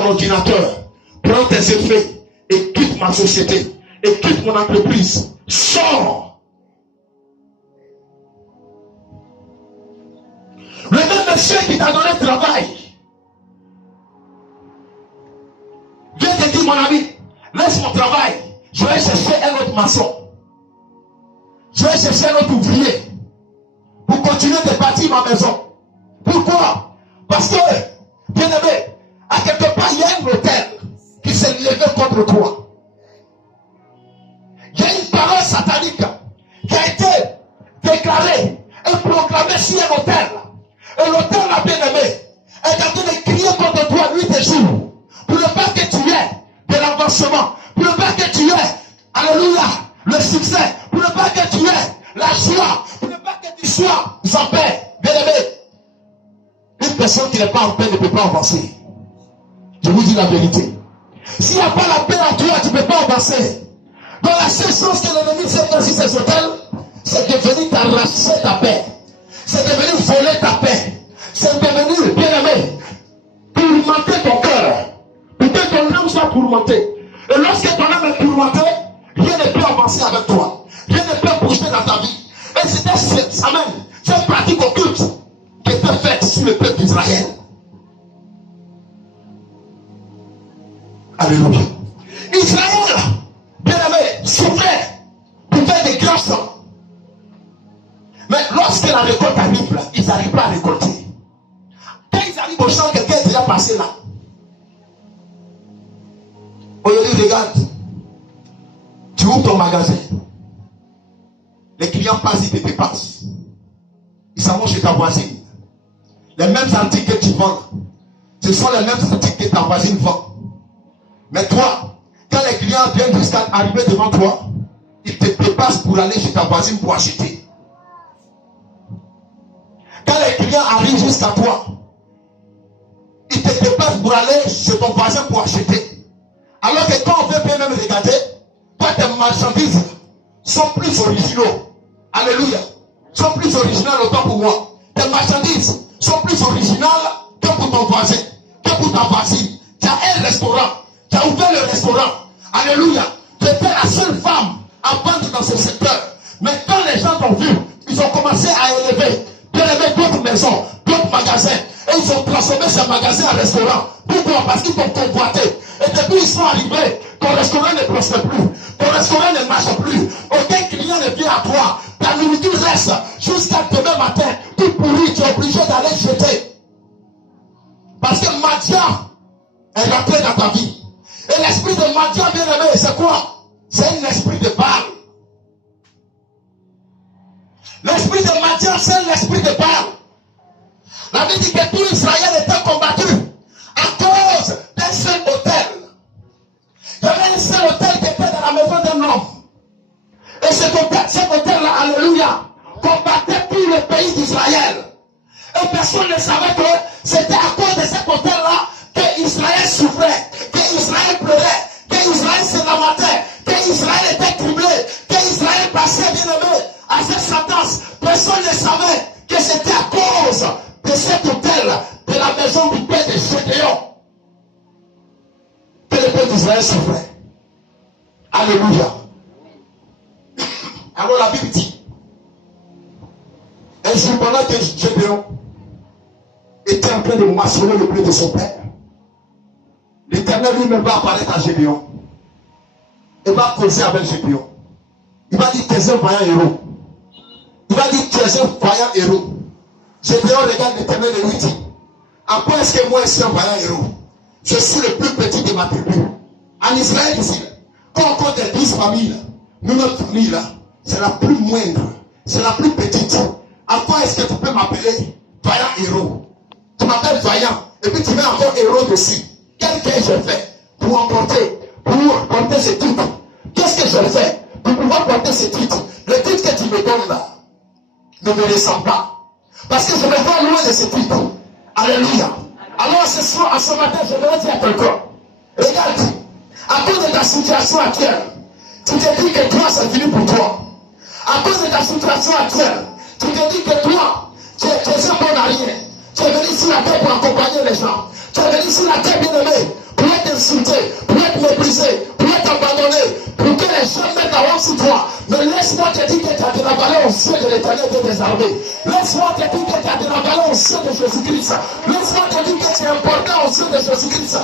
ton ordinateur, prends tes effets et quitte ma société, et quitte mon entreprise. Sors. Le même monsieur qui t'a donné le travail vient te dire, mon ami, laisse mon travail, je vais chercher un autre maçon. Je vais chercher un autre ouvrier pour continuer de bâtir ma maison. Pourquoi? Parce que, bien aimé, à quelque part, il y a un hôtel qui s'est levé contre toi. Il y a une parole satanique qui a été déclarée et proclamée sur un hôtel. Et l'hôtel, la bien-aimée, est en train de crier contre toi nuit et jour. Pour ne pas que tu aies de l'avancement. Pour ne pas que tu aies, alléluia, le succès. Pour ne pas que tu aies la joie. Pour ne pas que tu sois en paix. Bien-aimé, une personne qui n'est pas en paix ne peut pas avancer. Je vous dis la vérité. S'il n'y a pas la paix en toi, tu ne peux pas avancer. Donc la seule chose que l'ennemi fait dans ces hôtels, c'est de venir t'arracher ta paix. C'est de venir voler ta paix. C'est de venir, bien-aimé, tourmenter ton cœur. Pour que ton âme soit tourmentée. Et lorsque ton âme est tourmentée, rien ne peut avancer avec toi. Rien ne peut bouger dans ta vie. Et c'était cette pratique occulte qui était faite sur le peuple d'Israël. Alléluia. Israël, bien-aimé, souffrait pour faire des grands sangs. Mais lorsque la récolte arrive là, ils n'arrivent pas à récolter. Quand ils arrivent au champ, quelqu'un est déjà passé là. Aujourd'hui, regarde. Tu ouvres ton magasin. Les clients passent, ils te dépassent. Ils s'en vont chez ta voisine. Les mêmes articles que tu vends, ce sont les mêmes articles que ta voisine vend. Mais toi, quand les clients viennent jusqu'à arriver devant toi, ils te dépassent pour aller chez ta voisine pour acheter. Quand les clients arrivent jusqu'à toi, ils te dépassent pour aller chez ton voisin pour acheter. Alors que quand on veut bien même regarder, toi tes marchandises sont plus originaux. Alléluia. Sont plus originales autant pour moi. Tes marchandises sont plus originales que pour ton voisin, que pour ta voisine. Tu as un restaurant. Tu as ouvert le restaurant. Alléluia. Tu étais la seule femme à vendre dans ce secteur. Mais quand les gens t'ont vu, ils ont commencé à élever d'autres maisons, d'autres magasins. Et ils ont transformé ces magasins en restaurant. Pourquoi? Parce qu'ils t'ont convoité. Et depuis ils sont arrivés, ton restaurant ne prospère plus. Ton restaurant ne marche plus. Aucun client ne vient à toi. Ta nourriture reste jusqu'à demain matin. Tout pourri, tu es obligé d'aller jeter. Parce que Madia est rentré dans ta vie. Et l'esprit de Madia, bien aimé, c'est quoi? C'est un esprit de Baal. L'esprit de Madia, c'est l'esprit de Baal. La Bible dit que tout Israël était combattu à cause d'un seul autel. Il y avait un seul autel qui était dans la maison d'un homme. Et cet autel-là, alléluia, combattait tout le pays d'Israël. Et personne ne savait que c'était à cause de cet autel-là que Israël souffrait, que Israël pleurait, que Israël se lamentait, que Israël était troublé, que Israël passait, bien aimé, à cette sentence. Personne ne savait que c'était à cause de cet autel de la maison du père de Gédéon que le peuple d'Israël souffrait. Alléluia. Alors la Bible dit, un jour pendant que Gédéon était en train de maçonner le blé de son père, l'Éternel lui-même va apparaître à Gédéon et va causer avec Gédéon. Il va dire, tu es un vaillant héros. Il va dire, tu es un vaillant héros. Gédéon regarde l'Éternel et lui dit, à quoi est-ce que moi je suis un vaillant héros? Je suis le plus petit de ma tribu. En Israël ici, quand on compte les 12 familles, nous, notre famille là, c'est la plus moindre, c'est la plus petite. À quoi est-ce que tu peux m'appeler vaillant héros? Tu m'appelles vaillant, et puis tu mets encore héros dessus. Qu'est-ce que j'ai fait pour porter ce titre? Qu'est-ce que j'ai fait pour pouvoir porter ce titre? Le titre que tu me donnes là ne me ressemble pas. Parce que je me vois loin de ce titre. Alléluia. Alors ce soir, à ce matin, je vais dire à quelqu'un, regarde, à cause de ta situation actuelle, tu te dis que toi, c'est fini pour toi. À cause de ta situation actuelle, tu te dis que toi, tu es un bon à rien. Tu es venu sur la terre pour accompagner les gens. Tu es venu sur la terre, bien aimé, insulté, pour être méprisé, pour être abandonné, pour que les gens mettent la honte sur toi. Mais laisse-moi te dire que tu as de la valeur aux yeux de l'Éternel des armées. Laisse-moi te dire que tu as de la valeur aux yeux de Jésus-Christ. Laisse-moi te dire que tu es important aux yeux de Jésus-Christ.